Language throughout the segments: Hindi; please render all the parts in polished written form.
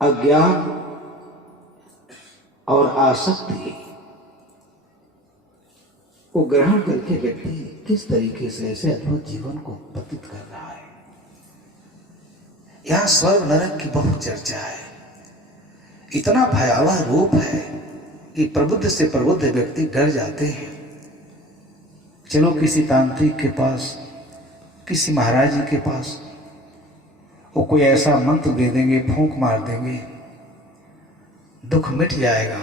अज्ञान और आसक्ति को ग्रहण करके व्यक्ति किस तरीके से ऐसे अद्भुत जीवन को व्यतीत कर रहा है। यहां स्वर्ग नरक की बहुत चर्चा है। इतना भयावह रूप है कि प्रबुद्ध से प्रबुद्ध व्यक्ति डर जाते हैं। चलो किसी तांत्रिक के पास, किसी महाराज जी के पास, वो कोई ऐसा मंत्र दे देंगे, फूंक मार देंगे, दुख मिट जाएगा,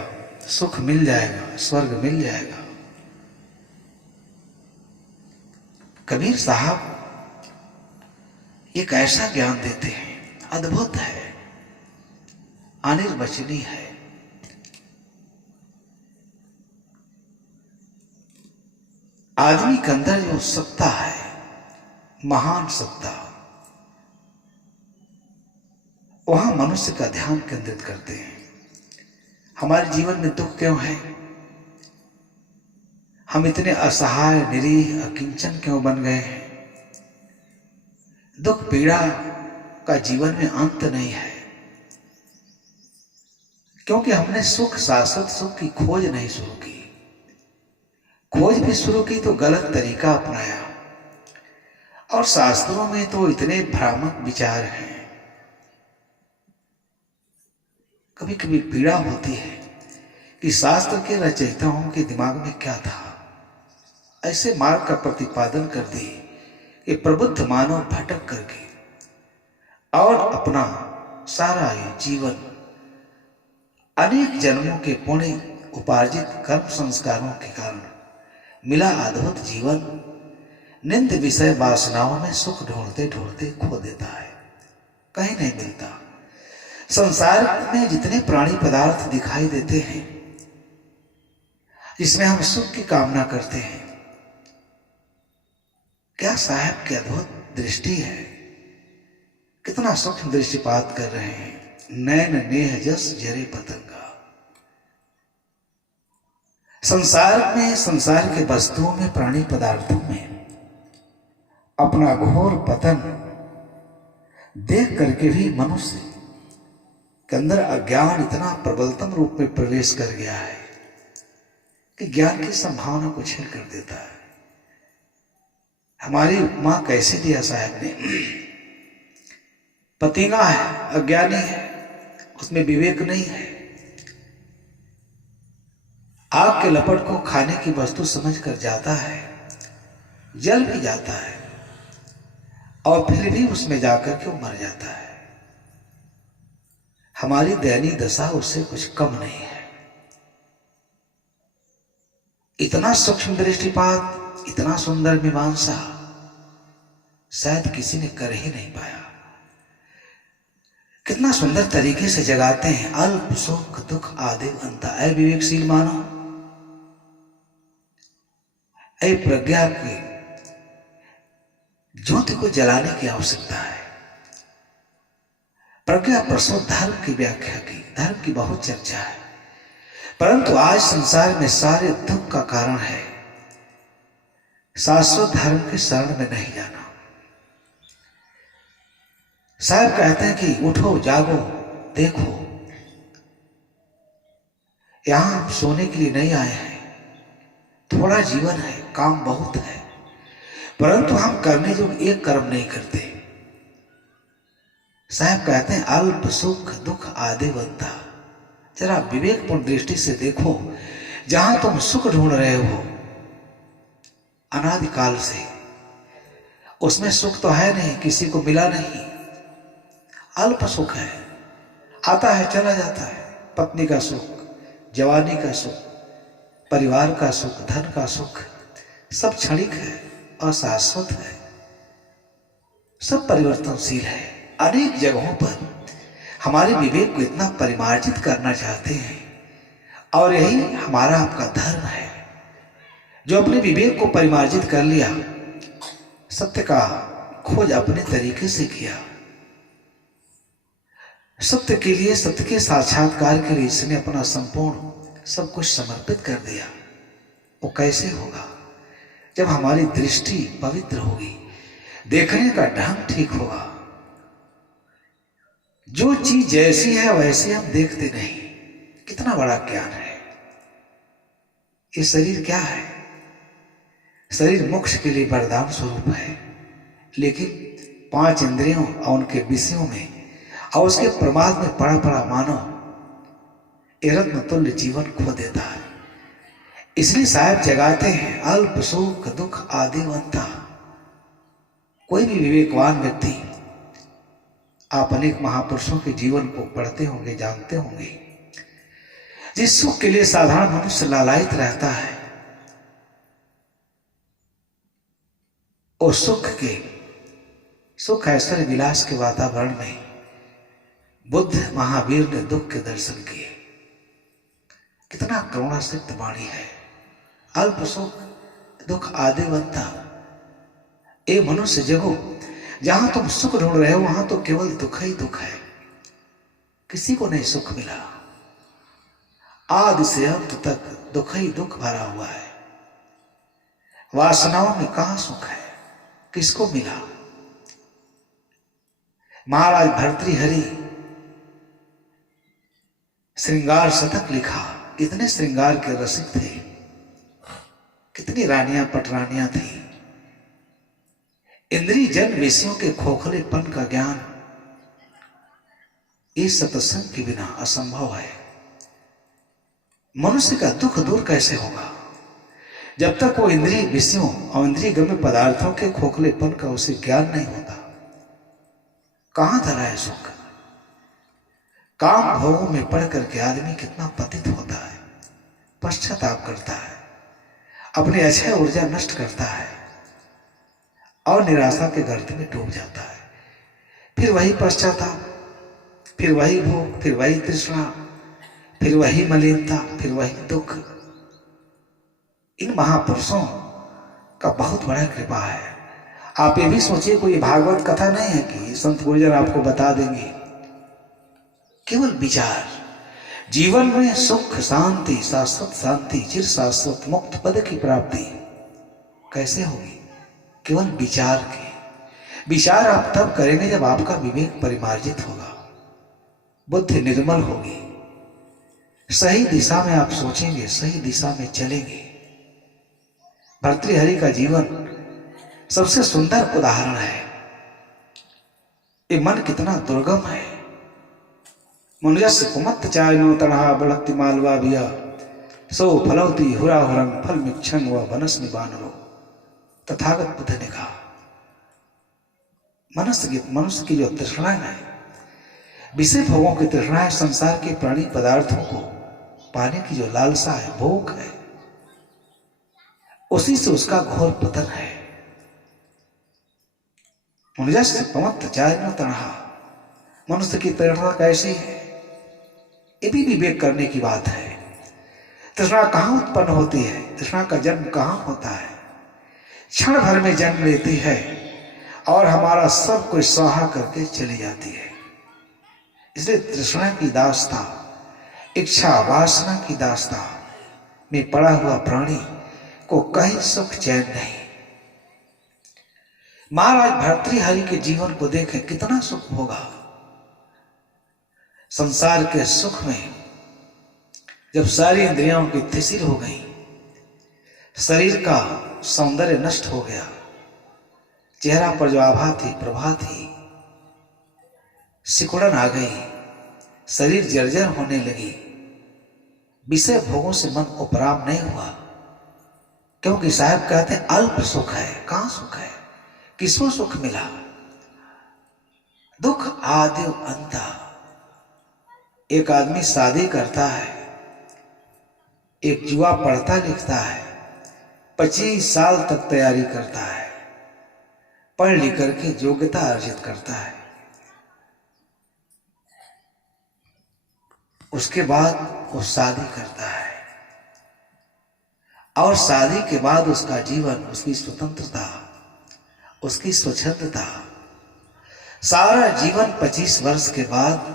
सुख मिल जाएगा, स्वर्ग मिल जाएगा। कबीर साहब एक ऐसा ज्ञान देते हैं, अद्भुत है, अनिर्वचनीय है। आदमी के अंदर जो सत्ता है, महान सत्ता, वहां मनुष्य का ध्यान केंद्रित करते हैं। हमारे जीवन में दुख क्यों है? हम इतने असहाय, निरीह, अकिंचन क्यों बन गए हैं? दुख पीड़ा का जीवन में अंत नहीं है, क्योंकि हमने सुख, शाश्वत सुख की खोज नहीं शुरू की। खोज भी शुरू की तो गलत तरीका अपनाया, और शास्त्रों में तो इतने भ्रामक विचार हैं। कभी कभी पीड़ा होती है कि शास्त्र के रचयिताओं के दिमाग में क्या था, ऐसे मार्ग का प्रतिपादन कर दिए कि प्रबुद्ध मानव भटक करके और अपना सारा ये जीवन अनेक जन्मों के पुण्य उपार्जित कर्म संस्कारों के कारण मिला अद्भुत जीवन निंद विषय वासनाओं में सुख ढूंढते ढूंढते खो देता है, कहीं नहीं मिलता। संसार में जितने प्राणी पदार्थ दिखाई देते हैं जिसमें हम सुख की कामना करते हैं, क्या साहब की अद्भुत दृष्टि है, कितना सूक्ष्म दृष्टिपात कर रहे हैं। नैन नेह जस जरे पतंगा। संसार में, संसार के वस्तुओं में, प्राणी पदार्थों में अपना घोर पतन देख करके भी मनुष्य के अंदर अज्ञान इतना प्रबलतम रूप में प्रवेश कर गया है कि ज्ञान की संभावना को छीन कर देता है। हमारी उपमा कैसे दिया साहब ने? पतिंगा है, अज्ञानी है, उसमें विवेक नहीं है, आग के लपट को खाने की वस्तु समझकर जाता है, जल भी जाता है, और फिर भी उसमें जाकर के वो मर जाता है। हमारी दयनीय दशा उससे कुछ कम नहीं है। इतना सूक्ष्म दृष्टिपात, इतना सुंदर मीमांसा शायद किसी ने कर ही नहीं पाया। कितना सुंदर तरीके से जगाते हैं, अल्प सुख दुख आदि अंत। ऐ विवेकशील मानो, ऐ प्रज्ञा की ज्योति को जलाने की आवश्यकता है। प्रज्ञा प्रसूत धर्म की व्याख्या की, धर्म की बहुत चर्चा है, परंतु आज संसार में सारे दुख का कारण है शाश्वत धर्म के शरण में नहीं जाना। साहब कहते हैं कि उठो, जागो, देखो, यहां हम सोने के लिए नहीं आए हैं। थोड़ा जीवन है, काम बहुत है, परंतु हम करने जो एक कर्म नहीं करते। साहब कहते हैं अल्प सुख दुख आदि बनता। जरा विवेकपूर्ण दृष्टि से देखो, जहां तुम सुख ढूंढ रहे हो अनादिकाल से, उसमें सुख तो है नहीं, किसी को मिला नहीं, अल्प सुख है, आता है चला जाता है। पत्नी का सुख, जवानी का सुख, परिवार का सुख, धन का सुख, सब क्षणिक है, अशाश्वत है, सब परिवर्तनशील है। अनेक जगहों पर हमारे विवेक को इतना परिमार्जित करना चाहते हैं, और यही हमारा आपका धर्म है। जो अपने विवेक को परिमार्जित कर लिया, सत्य का खोज अपने तरीके से किया, सत्य के लिए, सत्य के साक्षात्कार के लिए इसने अपना संपूर्ण सब कुछ समर्पित कर दिया, वो कैसे होगा? जब हमारी दृष्टि पवित्र होगी, देखने का ढंग ठीक होगा, जो चीज जैसी है वैसे हम देखते नहीं। कितना बड़ा ज्ञान है। ये शरीर क्या है? शरीर मोक्ष के लिए वरदान स्वरूप है, लेकिन 5 इंद्रियों और उनके विषयों में और उसके प्रमाद में पड़ा पड़ा मानव ये रत्न तुल्य जीवन खो देता है। इसलिए साहब जगाते हैं अल्प सुख दुख आदिवंता। कोई भी विवेकवान व्यक्ति, आप अनेक महापुरुषों के जीवन को पढ़ते होंगे, जानते होंगे, जिस सुख के लिए साधारण मनुष्य लालायित रहता है, और सुख ऐश्वर्य विलास के वातावरण में बुद्ध महावीर ने दुख के दर्शन किए। कितना करुणा सिक्त वाणी है। अल्प सुख दुख आदिवंता। ए मनुष्य जगो, जहां तुम सुख ढूंढ रहे हो वहां तो केवल दुख ही दुख है। किसी को नहीं सुख मिला। आदि से अंत तक दुख ही दुख भरा हुआ है। वासनाओं में कहां सुख है? किसको मिला? महाराज भर्तृहरि श्रृंगार शतक लिखा। कितने श्रृंगार के रसिक थे, कितनी रानियां पटरानियां थी। इंद्रिय जन विषयों के खोखलेपन का ज्ञान इस सत्संग के बिना असंभव है। मनुष्य का दुख दूर कैसे होगा जब तक वो इंद्रिय विषयों और इंद्रिय गम्य पदार्थों के खोखलेपन का उसे ज्ञान नहीं होता। कहां धरा है सुख? काम भोगों में पड़ करके आदमी कितना पतित होता है, पश्चाताप करता है, अपनी अक्षय ऊर्जा नष्ट करता है और निराशा के गर्त में डूब जाता है। फिर वही पश्चाताप, फिर वही भोग, फिर वही तृष्णा, फिर वही मलिनता, फिर वही दुख। इन महापुरुषों का बहुत बड़ा कृपा है। आप ये भी सोचिए, कोई भागवत कथा नहीं है कि संत गुरुजन आपको बता देंगे। केवल विचार, जीवन में सुख शांति, शाश्वत शांति, चिर शाश्वत मुक्त पद की प्राप्ति कैसे होगी? केवल विचार के। विचार आप तब करेंगे जब आपका विवेक परिमार्जित होगा, बुद्धि निर्मल होगी, सही दिशा में आप सोचेंगे, सही दिशा में चलेंगे। भर्तृहरि का जीवन सबसे सुंदर उदाहरण है। ये मन कितना दुर्गम है। मनुजस्य कुमत्त चायनो तढ़ा बढ़ती मालवा बिया सो फलौती हुरा हुरंग फल मिक्षण व वनस निबानरो। तथागत बुद्ध ने कहा, मनुष्य की जो तृष्णाएं है, विषय भोगों की तृष्णाएं, संसार के प्राणी पदार्थों को पाने की जो लालसा है, भोग है, उसी से उसका घोर पतन है। मनुजस्य कुमत्त चायनो तढ़ा, मनुष्य की तृष्णा कैसी है, ये भी विवेक करने की बात है। तृष्णा कहां उत्पन्न होती है? तृष्णा का जन्म कहां होता है? क्षण भर में जन्म लेती है और हमारा सब कुछ स्वाहा करके चली जाती है। इसलिए तृष्णा की दास्ता, इच्छा वासना की दास्ता में पड़ा हुआ प्राणी को कहीं सुख चैन नहीं। महाराज भर्तृहरि के जीवन को देखें, कितना सुख होगा। संसार के सुख में जब सारी इंद्रियों की तिसिर हो गई, शरीर का सौंदर्य नष्ट हो गया, चेहरा पर जो आभा थी, प्रभा थी, सिकुड़न आ गई, शरीर जर्जर होने लगी, विषय भोगों से मन उपराम नहीं हुआ। क्योंकि साहब कहते हैं अल्प सुख है। कहां सुख है? किसको सुख मिला? दुख आदि अंता। एक आदमी शादी करता है, एक जुआ पढ़ता लिखता है, 25 साल तक तैयारी करता है, पढ़ लिख करके योग्यता अर्जित करता है, उसके बाद वो शादी करता है और शादी के बाद उसका जीवन, उसकी स्वतंत्रता, उसकी स्वच्छंदता, सारा जीवन 25 वर्ष के बाद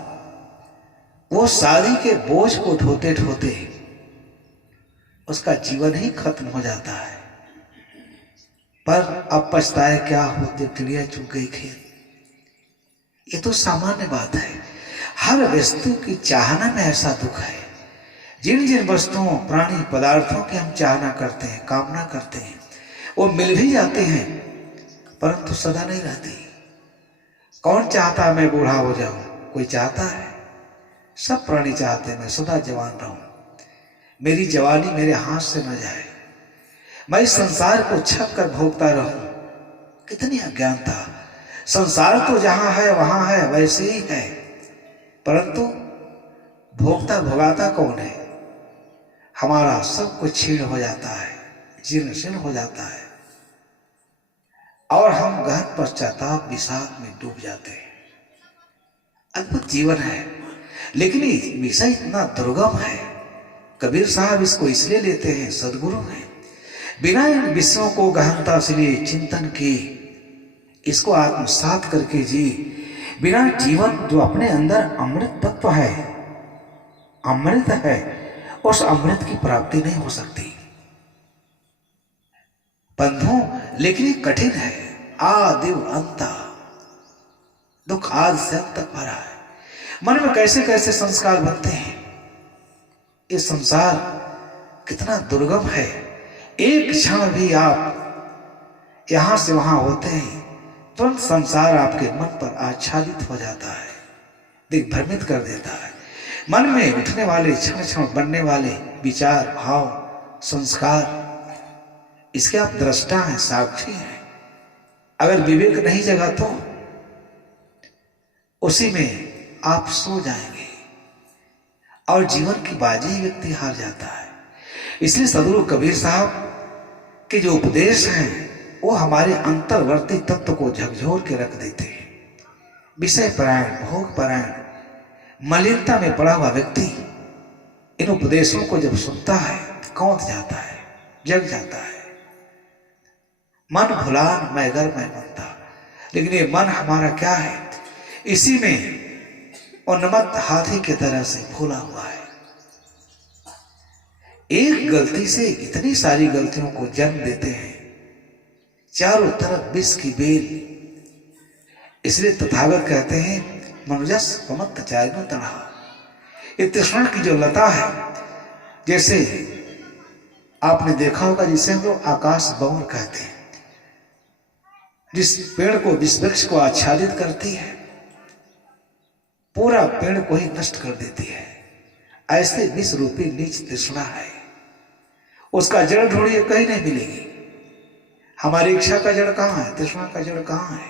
वो शादी के बोझ को ढोते ढोते उसका जीवन ही खत्म हो जाता है। पर अब पछताए क्या होते, चिड़िया चुग गई खेत। ये तो सामान्य बात है। हर वस्तु की चाहना में ऐसा दुख है। जिन जिन वस्तुओं प्राणी पदार्थों की हम चाहना करते हैं, कामना करते हैं, वो मिल भी जाते हैं परंतु सदा नहीं रहती। कौन चाहता है मैं बूढ़ा हो जाऊं? कोई चाहता है? सब प्राणी चाहते हैं मैं सदा जवान रहूं, मेरी जवानी मेरे हाथ से न जाए, मैं इस संसार को छप कर भोगता रहूं। कितनी अज्ञानता! संसार तो जहां है वहां है, वैसे ही है, परंतु भोगता भोगाता कौन है? हमारा सब कुछ छीण हो जाता है, जीर्ण शीर्ण हो जाता है और हम गहन पश्चाताप विषाद में डूब जाते हैं। अद्भुत जीवन है, लेकिन ये विषय इतना दुर्गम है। कबीर साहब इसको इसलिए लेते हैं, सदगुरु हैं, बिना इन विषयों को गहनता से लिए चिंतन किए, इसको आत्मसात करके जी, बिना जीवन जो अपने अंदर अमृत तत्व है, अमृत है, उस अमृत की प्राप्ति नहीं हो सकती बंधु। लेकिन ये कठिन है, आदि अंत, दुख आदि से अंत तक भरा है। मन में कैसे कैसे संस्कार बनते हैं। ये संसार कितना दुर्गम है। एक क्षण भी आप यहां से वहां होते हैं, तुरंत संसार आपके मन पर आच्छादित हो जाता है, दिग्भ्रमित कर देता है। मन में उठने वाले, क्षण क्षण बनने वाले विचार, भाव, संस्कार, इसके आप दृष्टा हैं, साक्षी हैं। अगर विवेक नहीं जगा तो उसी में आप सो जाएंगे और जीवन की बाजी व्यक्ति हार जाता है। इसलिए सदगुरु कबीर साहब के जो उपदेश हैं वो हमारे अंतर्वर्ती तत्व को झकझोर के रख देते हैं। विषय परायण, भोग परायण, मलिनता में पड़ा हुआ व्यक्ति इन उपदेशों को जब सुनता है कौंध जाता है, जग जाता है। मन भुलान मैं गर मैं मनता, लेकिन ये मन हमारा क्या है? इसी में उन्मत्त हाथी की तरह से भूला हुआ है। एक गलती से इतनी सारी गलतियों को जन्म देते हैं, चारों तरफ विष की बेल। इसलिए तथागत कहते हैं मनुजस पमत्त चारिनो तड़ा। ये तृष्णा की जो लता है, जैसे आपने देखा होगा जिसे हम लोग आकाश बौर कहते हैं, जिस पेड़ को, जिस वृक्ष को आच्छादित करती है, पूरा पेड़ को ही नष्ट कर देती है। ऐसे विष रूपी नीच तृष्णा है। उसका जड़ ढूंढिए कहीं नहीं मिलेगी। हमारी इच्छा का जड़ कहाँ है? तृष्णा का जड़ कहाँ है?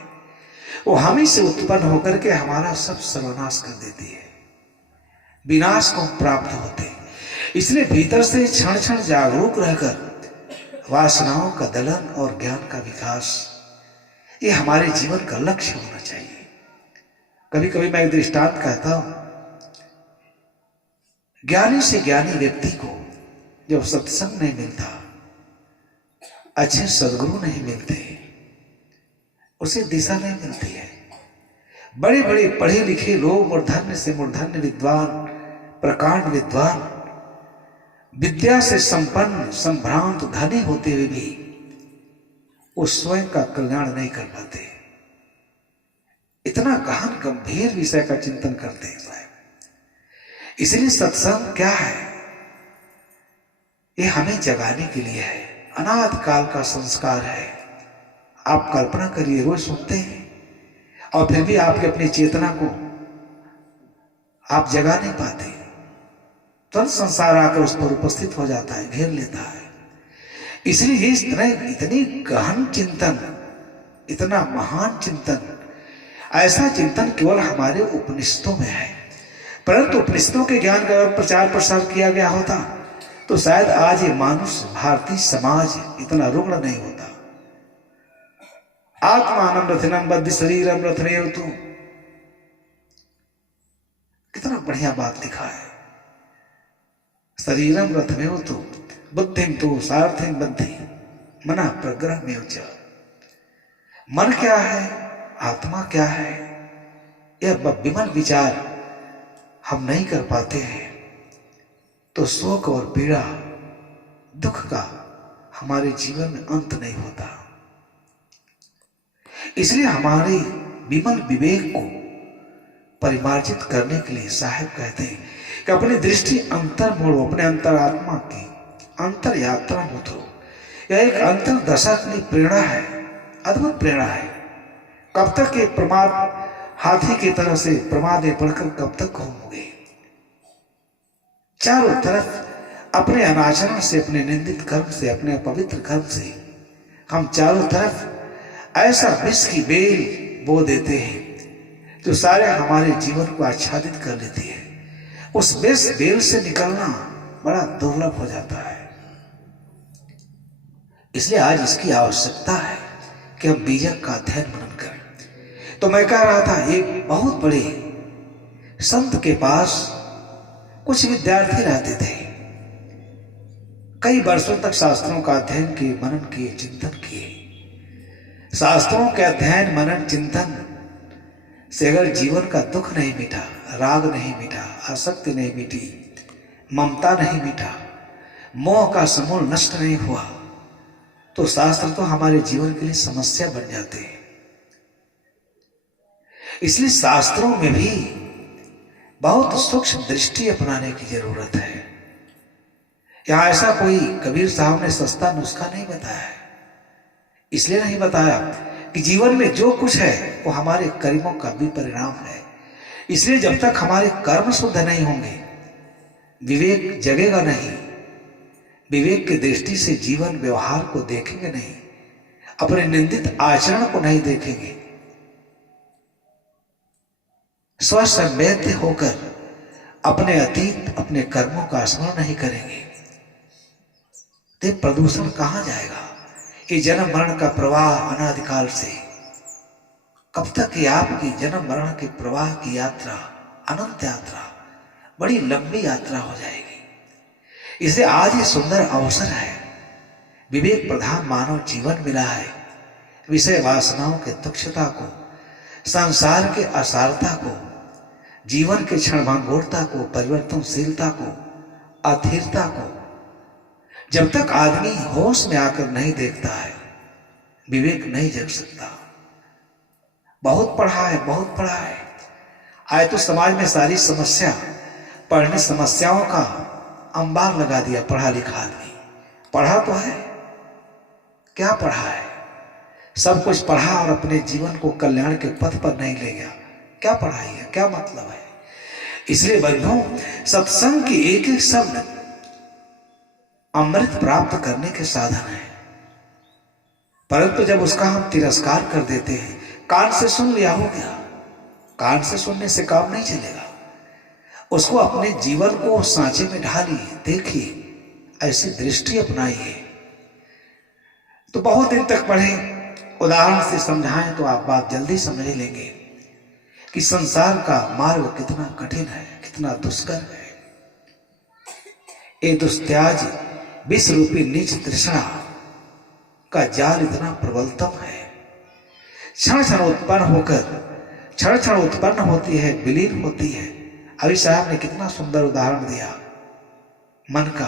वो हम ही से उत्पन्न होकर के हमारा सब सर्वनाश कर देती है। विनाश को प्राप्त होते हैं। इसलिए भीतर से क्षण क्षण जागरूक रहकर वासनाओं का दलन और ज्ञान का विकास, ये हमारे जीवन का लक्ष्य होना चाहिए। कभी कभी मैं एक दृष्टांत कहता हूं, ज्ञानी से ज्ञानी व्यक्ति को जब सत्संग नहीं मिलता, अच्छे सदगुरु नहीं मिलते, उसे दिशा नहीं मिलती है। बड़े बड़े पढ़े लिखे लोग, मूर्धन्य से मूर्धन्य विद्वान, प्रकांड विद्वान, विद्या से संपन्न संभ्रांत धनी होते हुए भी वो स्वयं का कल्याण नहीं कर पाते। इतना गहन गंभीर विषय का चिंतन करते हैं साहब। इसलिए सत्संग क्या है? ये हमें जगाने के लिए है, अनाद काल का संस्कार है। आप कल्पना करिए, रोज सुनते हैं और फिर भी आपके अपनी चेतना को आप जगा नहीं पाते। तुरंत संसार आकर उस पर उपस्थित हो जाता है, घेर लेता है। इसलिए इस तरह इतनी गहन चिंतन, इतना महान चिंतन, ऐसा चिंतन केवल हमारे उपनिषदों में है। परंतु उपनिषदों के ज्ञान का अगर प्रचार प्रसार किया गया होता तो शायद आज ये मानुष, भारतीय समाज इतना रुग्ण नहीं होता। आत्मानम रथिनम बद्ध शरीरम रथनेव तू, कितना बढ़िया बात लिखा है। शरीरम रथमेव तू बुद्धिम तू सारथिम बद्धि मना प्रग्रह में च। मन क्या है, आत्मा क्या है, यह विमल विचार हम नहीं कर पाते हैं तो शोक और पीड़ा, दुख का हमारे जीवन में अंत नहीं होता। इसलिए हमारे विमल विवेक को परिमार्जित करने के लिए साहब कहते हैं कि अपनी दृष्टि अंतर मोड़ो, अपने अंतरात्मा की अंतर यात्रा में उतरो। यह एक अंतर दशा के लिए प्रेरणा है, अद्भुत प्रेरणा है। कब तक ये प्रमाद हाथी की तरह से प्रमाद में पढ़कर कब तक घूमोगे? चारों तरफ अपने अनाचरण से, अपने निंदित कर्म से, अपने पवित्र कर्म से हम चारों तरफ ऐसा विष की बेल बो देते हैं जो सारे हमारे जीवन को आच्छादित कर लेती है। उस विष बेल से निकलना बड़ा दुर्लभ हो जाता है। इसलिए आज इसकी आवश्यकता है कि हम बीजक का अध्ययन मनन करें। तो मैं कह रहा था, एक बहुत बड़े संत के पास कुछ विद्यार्थी रहते थे। कई वर्षों तक शास्त्रों का अध्ययन किए, मनन किए, चिंतन किए। शास्त्रों के अध्ययन, मनन, चिंतन से अगर जीवन का दुख नहीं मिटा, राग नहीं मिटा, आसक्ति नहीं मिटी, ममता नहीं मिटा, मोह का समूल नष्ट नहीं हुआ, तो शास्त्र तो हमारे जीवन के लिए समस्या बन जाते हैं। इसलिए शास्त्रों में भी बहुत सूक्ष्म दृष्टि अपनाने की जरूरत है। यहां ऐसा कोई कबीर साहब ने सस्ता नुस्खा नहीं बताया है। इसलिए नहीं बताया कि जीवन में जो कुछ है वो हमारे कर्मों का भी परिणाम है। इसलिए जब तक हमारे कर्म शुद्ध नहीं होंगे, विवेक जगेगा नहीं। विवेक की दृष्टि से जीवन व्यवहार को देखेंगे नहीं, अपने निंदित आचरण को नहीं देखेंगे, स्वसंवेद्य होकर अपने अतीत, अपने कर्मों का स्मरण नहीं करेंगे, तो प्रदूषण कहां जाएगा? ये जन्म मरण का प्रवाह अनादिकाल से कब तक? ये आपकी जन्म मरण के प्रवाह की यात्रा, अनंत यात्रा, बड़ी लंबी यात्रा हो जाएगी। इसलिए आज ये सुंदर अवसर है, विवेक प्रधान मानव जीवन मिला है। विषय वासनाओं के तुच्छता को, संसार के असारता को, जीवन के क्षणभंगुरता को, परिवर्तनशीलता को, अथिरता को जब तक आदमी होश में आकर नहीं देखता है, विवेक नहीं जग सकता। बहुत पढ़ा है, बहुत पढ़ा है, आए तो समाज में सारी समस्या, पढ़ने समस्याओं का अंबार लगा दिया। पढ़ा लिखा आदमी पढ़ा तो है, क्या पढ़ा है? सब कुछ पढ़ा और अपने जीवन को कल्याण के पथ पर नहीं ले गया। क्या पढ़ाई है, क्या मतलब है? इसलिए बंधुओं, सत्संग की एक एक शब्द अमृत प्राप्त करने के साधन है। परंतु जब उसका हम तिरस्कार कर देते हैं, कान से सुन लिया हो गया, कान से सुनने से काम नहीं चलेगा। उसको अपने जीवन को सांचे में ढालिए, देखिए, ऐसी दृष्टि अपनाइए। तो बहुत दिन तक पढ़े, उदाहरण से समझाएं तो आप बात जल्दी समझ लेंगे कि संसार का मार्ग कितना कठिन है, कितना दुष्कर है। ये दुस्त्याज विष रूपी नीच तृष्णा का जाल इतना प्रबलतम है। क्षण क्षण उत्पन्न होकर क्षण क्षण उत्पन्न होती है, विलीन होती है। अभी साहब ने कितना सुंदर उदाहरण दिया मन का।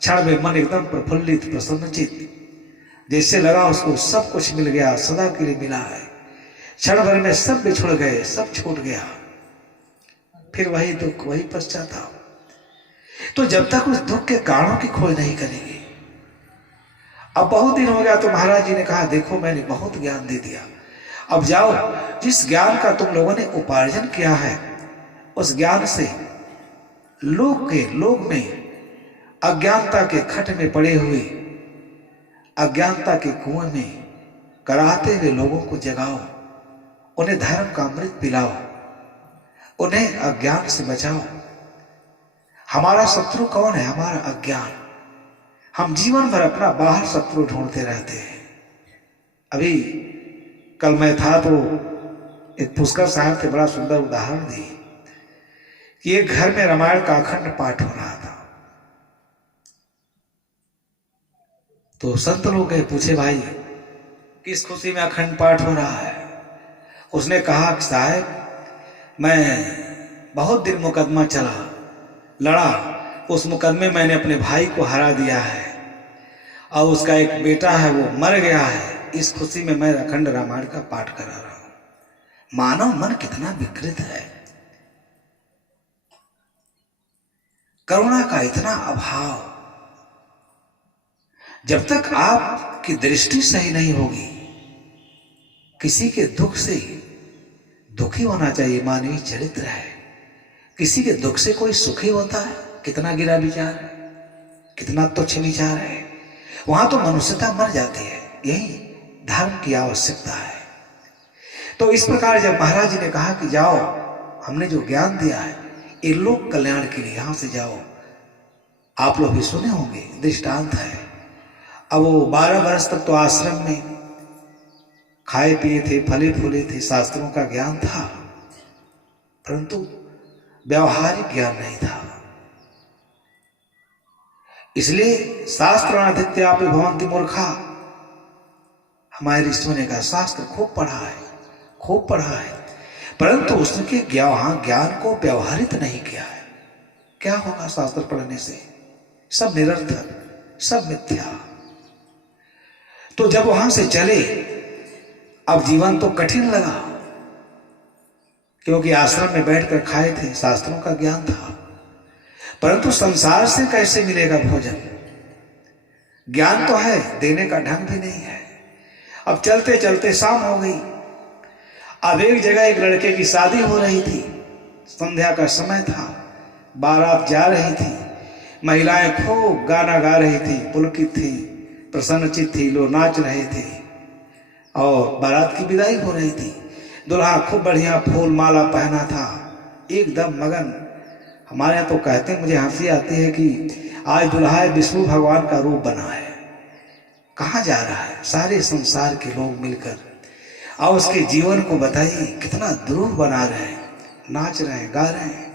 क्षण में मन एकदम प्रफुल्लित, प्रसन्नचित, जैसे लगा उसको सब कुछ मिल गया, सदा के लिए मिला है। क्षण भर में सब बिछुड़ गए, सब छूट गया, फिर वही दुख, वही पश्चाताप। तो जब तक उस दुख के कारणों की खोज नहीं करेंगे। अब बहुत दिन हो गया तो महाराज जी ने कहा, देखो मैंने बहुत ज्ञान दे दिया, अब जाओ, जिस ज्ञान का तुम लोगों ने उपार्जन किया है उस ज्ञान से लोक में अज्ञानता के खट में पड़े हुए, अज्ञानता के कुएं में कराहते हुए लोगों को जगाओ, उन्हें धर्म का अमृत पिलाओ, उन्हें अज्ञान से बचाओ। हमारा शत्रु कौन है? हमारा अज्ञान। हम जीवन भर अपना बाहर शत्रु ढूंढते रहते हैं। अभी कल मैं था तो एक पुष्कर साहब थे बड़ा सुंदर उदाहरण दी कि एक घर में रामायण का अखंड पाठ हो रहा था। तो संत लोग गए, पूछे भाई किस खुशी में अखंड पाठ हो रहा है? उसने कहा कि साहब मैं बहुत दिन मुकदमा चला, लड़ा, उस मुकदमे में मैंने अपने भाई को हरा दिया है और उसका एक बेटा है वो मर गया है। इस खुशी में मैं अखंड रामायण का पाठ करा रहा हूं। मानव मन कितना विकृत है। करुणा का इतना अभाव। जब तक आपकी दृष्टि सही नहीं होगी, किसी के दुख से दुखी होना चाहिए, मानवीय चरित्र है। किसी के दुख से कोई सुखी होता है? कितना गिरा विचार है, कितना तुच्छ विचार है। वहां तो मनुष्यता मर जाती है। यही धर्म की आवश्यकता है। तो इस प्रकार जब महाराज जी ने कहा कि जाओ, हमने जो ज्ञान दिया है ये लोक कल्याण के लिए, यहां से जाओ। आप लोग भी सुने होंगे, दृष्टांत है। अब वो 12 वर्ष तक तो आश्रम में खाए पिए थे, फले फूले थे, शास्त्रों का ज्ञान था, परंतु व्यवहारिक ज्ञान नहीं था। इसलिए शास्त्र अनधित्यापि भवन्ति मूर्खा। हमारे ऋषियों ने कहा शास्त्र खूब पढ़ा है, खूब पढ़ा है, परंतु उसके ज्ञान को व्यवहारित नहीं किया है। क्या होगा शास्त्र पढ़ने से? सब निरर्थक, सब मिथ्या। तो जब वहां से चले, अब जीवन तो कठिन लगा, क्योंकि आश्रम में बैठकर खाए थे, शास्त्रों का ज्ञान था, परंतु संसार से कैसे मिलेगा भोजन? ज्ञान तो है, देने का ढंग भी नहीं है। अब चलते चलते शाम हो गई। अब एक जगह एक लड़के की शादी हो रही थी, संध्या का समय था, बारात जा रही थी, महिलाएं खूब गाना गा रही थी, पुलकित थी, प्रसन्नचित थी, लोग नाच रहे थे और बारात की विदाई हो रही थी। दुल्हा खूब बढ़िया फूल माला पहना था, एकदम मगन। हमारे यहाँ तो कहते हैं, मुझे हंसी आती है कि आज दुल्हा विष्णु भगवान का रूप बना है। कहाँ जा रहा है? सारे संसार के लोग मिलकर और उसके जीवन को बताइए, कितना द्रोह बना रहे हैं, नाच रहे हैं, गा रहे हैं,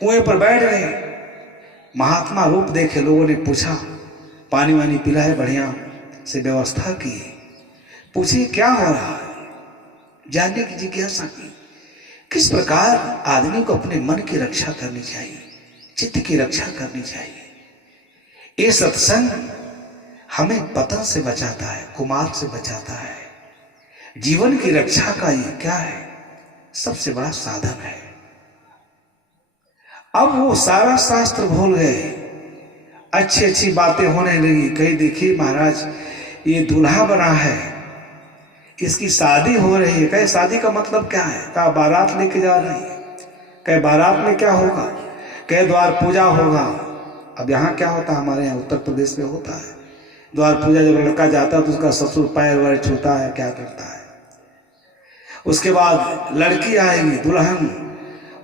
कुएं पर बैठ गए। महात्मा रूप देखे, लोगों ने पूछा, पानी वानी पिलाए, बढ़िया से व्यवस्था की। पूछिए क्या हो रहा है, जानने की जिज्ञासा की। किस प्रकार आदमी को अपने मन की रक्षा करनी चाहिए, चित्त की रक्षा करनी चाहिए। ये सत्संग हमें पतन से बचाता है, कुमार्ग से बचाता है। जीवन की रक्षा का ये क्या है? सबसे बड़ा साधन है। अब वो सारा शास्त्र भूल गए, अच्छी अच्छी बातें होने लगी। कहीं देखिए महाराज, ये दूल्हा बना है, इसकी शादी हो रही है। कहे शादी का मतलब क्या है? कहा बारात लेके जा रही है। कहे बारात में क्या होगा? कहे द्वार पूजा होगा। अब यहाँ क्या होता है? हमारे यहाँ उत्तर प्रदेश में होता है द्वार पूजा। जब लड़का जाता है तो उसका ससुर पैर वैर छूता है, क्या करता है। उसके बाद लड़की आएगी, दुल्हन,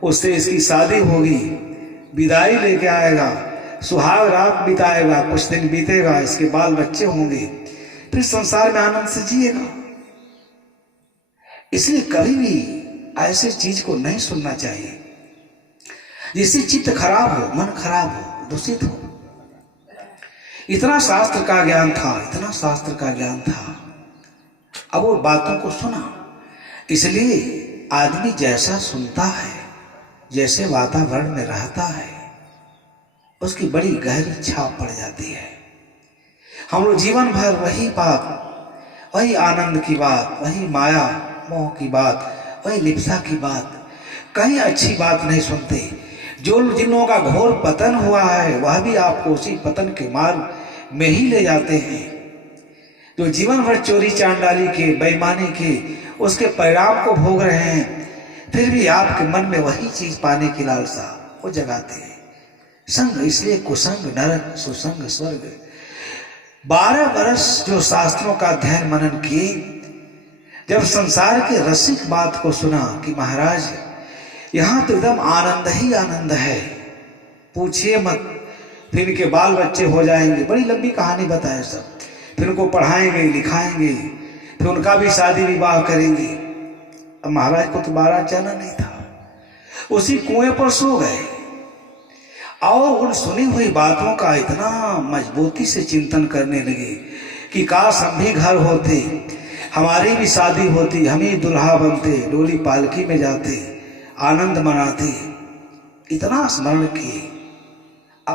उससे इसकी शादी होगी, विदाई लेके आएगा, सुहाग रात बिताएगा, कुछ दिन बीतेगा, इसके बाल बच्चे होंगे, फिर संसार में आनंद से जिएगा। इसलिए कभी भी ऐसे चीज को नहीं सुनना चाहिए जिससे चित्त खराब हो, मन खराब हो, दूषित हो। इतना शास्त्र का ज्ञान था, इतना शास्त्र का ज्ञान था। अब वो बातों को सुना। इसलिए आदमी जैसा सुनता है, जैसे वातावरण में रहता है, उसकी बड़ी गहरी छाप पड़ जाती है। हम लोग जीवन भर वही बात, वही आनंद की बात, वही माया मोह की बात, वही लिप्सा की बात, कहीं अच्छी बात नहीं सुनते। जो जिन लोगों का घोर पतन हुआ है, वह भी आपको उसी पतन के मार्ग में ही ले जाते हैं। जो जीवन भर चोरी चांडाली के, बेईमानी के, उसके परिणाम को भोग रहे हैं, फिर भी आपके मन में वही चीज पाने की लालसा वो जगाते हैं। संग इसलिए कुसंग नरक, सुसंग स्वर्ग। 12 वर्ष जो शास्त्रों का अध्ययन मनन किए, जब संसार के रसिक बात को सुना कि महाराज यहाँ तो एकदम आनंद ही आनंद है, पूछिए मत, फिर इनके बाल बच्चे हो जाएंगे, बड़ी लंबी कहानी बताए सब, फिर उनको पढ़ाएंगे, लिखाएंगे, फिर उनका भी शादी विवाह करेंगे। अब महाराज को तो बारात जाना नहीं था, उसी कुएं पर सो गए और उन सुनी हुई बातों का इतना मजबूती से चिंतन करने लगे कि काश हम भी घर होते, हमारी भी शादी होती, हम ही दुल्हा बनते, डोली पालकी में जाते, आनंद मनाते। इतना स्मरण किए।